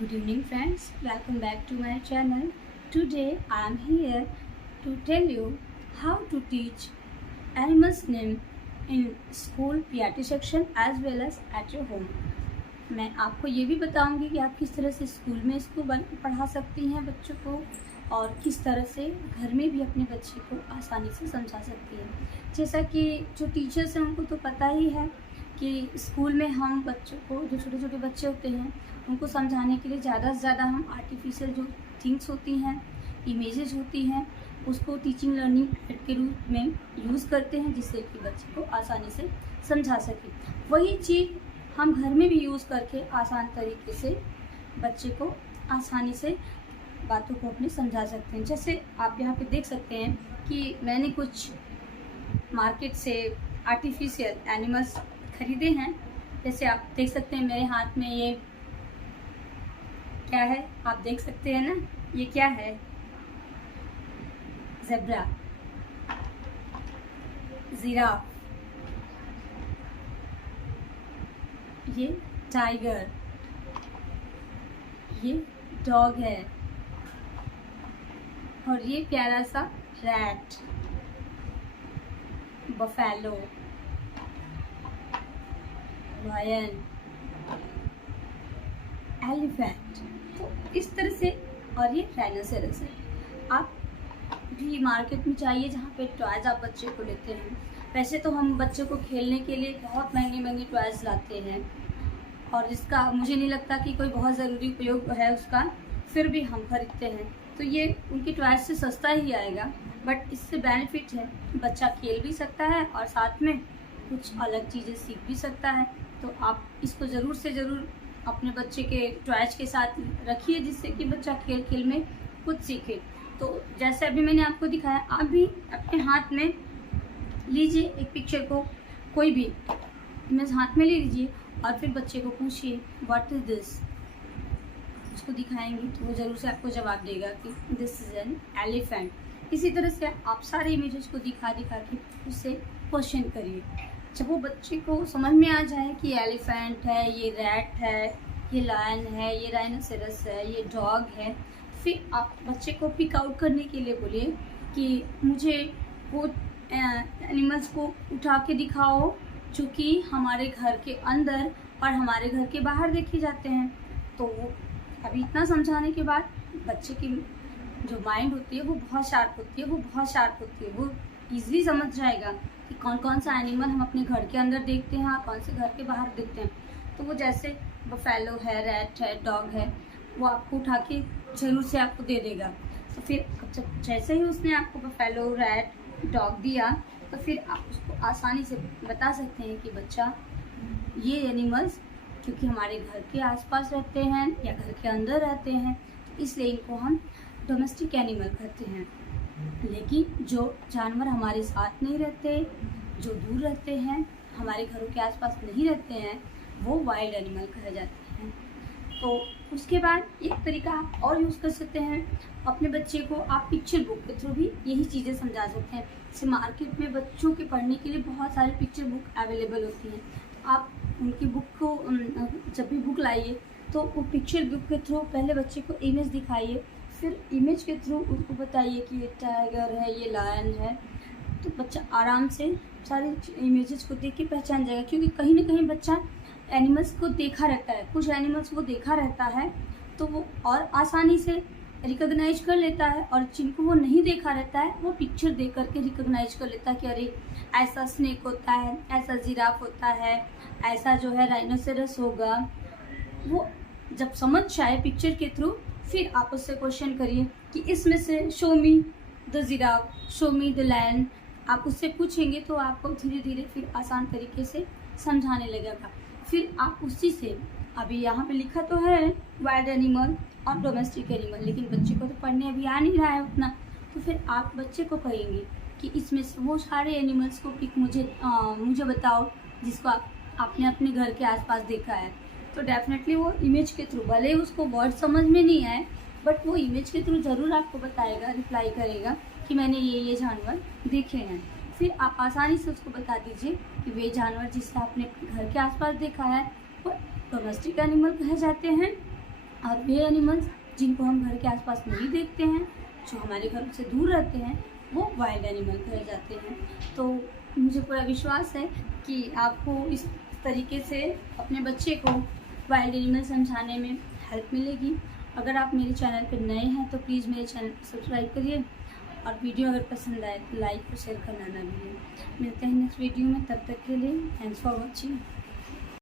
Good evening friends, welcome back to my channel. Today I am here to tell you how to teach animals name in school PRT section as well as at your home. मैं आपको ये भी बताऊंगी कि आप किस तरह से स्कूल में इसको पढ़ा सकती हैं बच्चों को और किस तरह से घर में भी अपने बच्चे को आसानी से समझा सकती हैं। जैसा कि जो टीचर्स हैं उनको तो पता ही है कि स्कूल में हम बच्चों को, जो छोटे छोटे बच्चे होते हैं, उनको समझाने के लिए ज़्यादा से ज़्यादा हम आर्टिफिशियल जो थिंग्स होती हैं, इमेजेस होती हैं, उसको टीचिंग लर्निंग एड के रूप में यूज़ करते हैं जिससे कि बच्चे को आसानी से समझा सकें। वही चीज़ हम घर में भी यूज़ करके आसान तरीके से बच्चे को आसानी से बातों को अपने समझा सकते हैं। जैसे आप यहाँ पे देख सकते हैं कि मैंने कुछ मार्केट से आर्टिफिशियल एनिमल्स खरीदे हैं। जैसे आप देख सकते हैं मेरे हाथ में ये क्या है, आप देख सकते हैं ना, ये क्या है? ज़ेब्रा, जिराफ, ये टाइगर, ये डॉग है और ये प्यारा सा रैट, बफेलो, लायन, एलिफेंट। तो इस तरह से, और ये राइनोसेरस है। आप भी मार्केट में चाहिए जहाँ पे टॉयज आप बच्चे को लेते हैं। वैसे तो हम बच्चे को खेलने के लिए बहुत महंगे महंगे टॉयज लाते हैं और इसका मुझे नहीं लगता कि कोई बहुत ज़रूरी उपयोग है उसका, फिर भी हम खरीदते हैं। तो ये उनकी टॉयज से सस्ता ही आएगा, बट इससे बेनिफिट है, बच्चा खेल भी सकता है और साथ में कुछ अलग चीज़ें सीख भी सकता है। तो आप इसको ज़रूर से ज़रूर अपने बच्चे के टॉयज के साथ रखिए जिससे कि बच्चा खेल खेल में कुछ सीखे। तो जैसे अभी मैंने आपको दिखाया, आप भी अपने हाथ में लीजिए एक पिक्चर को, कोई भी इमेज हाथ में ले लीजिए और फिर बच्चे को पूछिए व्हाट इज दिस। उसको दिखाएंगे तो वो ज़रूर से आपको जवाब देगा कि दिस इज एन एलिफेंट। इसी तरह से आप सारे इमेजेस को दिखा दिखा के उससे क्वेश्चन करिए। जब वो बच्चे को समझ में आ जाए कि एलिफेंट है, ये रैट है, ये लायन है, ये राइनोसेरस है, ये डॉग है, फिर आप बच्चे को पिक आउट करने के लिए बोलिए कि मुझे वो एनिमल्स को उठा के दिखाओ जो कि हमारे घर के अंदर और हमारे घर के बाहर देखे जाते हैं। तो वो अभी इतना समझाने के बाद बच्चे की जो माइंड होती है वो बहुत शार्प होती है, वो ईजिली समझ जाएगा कि कौन कौन सा एनिमल हम अपने घर के अंदर देखते हैं और कौन से घर के बाहर देखते हैं। तो वो जैसे बफेलो है, रैट है, डॉग है, वो आपको उठा के जरूर से आपको दे देगा। तो फिर जब जैसे ही उसने आपको बफेलो, रैट, डॉग दिया तो फिर आप उसको आसानी से बता सकते हैं कि बच्चा ये एनिमल्स क्योंकि हमारे घर के आसपास रहते हैं या घर के अंदर रहते हैं, तो इसलिए इनको हम डोमेस्टिक एनिमल कहते हैं। लेकिन जो जानवर हमारे साथ नहीं रहते, जो दूर रहते हैं, हमारे घरों के आसपास नहीं रहते हैं, वो वाइल्ड एनिमल कहे जाते हैं। तो उसके बाद एक तरीका आप और यूज़ कर सकते हैं, अपने बच्चे को आप पिक्चर बुक के थ्रू भी यही चीज़ें समझा सकते हैं। जैसे मार्केट में बच्चों के पढ़ने के लिए बहुत सारी पिक्चर बुक अवेलेबल होती हैं। आप उनकी बुक को जब भी बुक लाइए तो वो पिक्चर बुक के थ्रू पहले बच्चे को इमेज दिखाइए, फिर इमेज के थ्रू उसको बताइए कि ये टाइगर है, ये लायन है। तो बच्चा आराम से सारे इमेजेस को देख के पहचान जाएगा, क्योंकि कहीं ना कहीं बच्चा एनिमल्स को देखा रहता है, कुछ एनिमल्स वो देखा रहता है तो वो और आसानी से रिकॉग्नाइज कर लेता है, और जिनको वो नहीं देखा रहता है वो पिक्चर देख करके रिकॉग्नाइज कर लेता है कि अरे ऐसा स्नेक होता है, ऐसा जिराफ होता है, ऐसा जो है राइनोसेरस होगा। वो जब समझ जाए पिक्चर के थ्रू, फिर आप उससे क्वेश्चन करिए कि इसमें से show me the giraffe, show me the lion. आप उससे पूछेंगे तो आपको धीरे धीरे फिर आसान तरीके से समझाने लगेगा। फिर आप उसी से, अभी यहाँ पे लिखा तो है वाइल्ड एनिमल और डोमेस्टिक एनिमल, लेकिन बच्चे को तो पढ़ने अभी आ नहीं रहा है उतना, तो फिर आप बच्चे को कहेंगे कि इसमें से वो सारे एनिमल्स को पिक मुझे बताओ जिसको आपने अपने घर के आसपास देखा है। तो डेफिनेटली वो इमेज के थ्रू, भले ही उसको वर्ड समझ में नहीं आए, बट वो इमेज के थ्रू ज़रूर आपको बताएगा, रिप्लाई करेगा कि मैंने ये जानवर देखे हैं। फिर आप आसानी से उसको बता दीजिए कि वे जानवर जिसे आपने घर के आसपास देखा है वो डोमेस्टिक एनिमल कहे जाते हैं, और वे एनिमल्स जिनको हम घर के आसपास नहीं देखते हैं, जो हमारे घर से दूर रहते हैं, वो वाइल्ड एनिमल कहे जाते हैं। तो मुझे पूरा विश्वास है कि आपको इस तरीके से अपने बच्चे को वाइल्ड एनिमल समझाने में हेल्प मिलेगी। अगर आप मेरे चैनल पर नए हैं तो प्लीज़ मेरे चैनल को सब्सक्राइब करिए, और वीडियो अगर पसंद आए तो लाइक और शेयर करना ना भूलिए। मिलते हैं नेक्स्ट वीडियो में, तब तक के लिए थैंक्स फॉर वॉचिंग।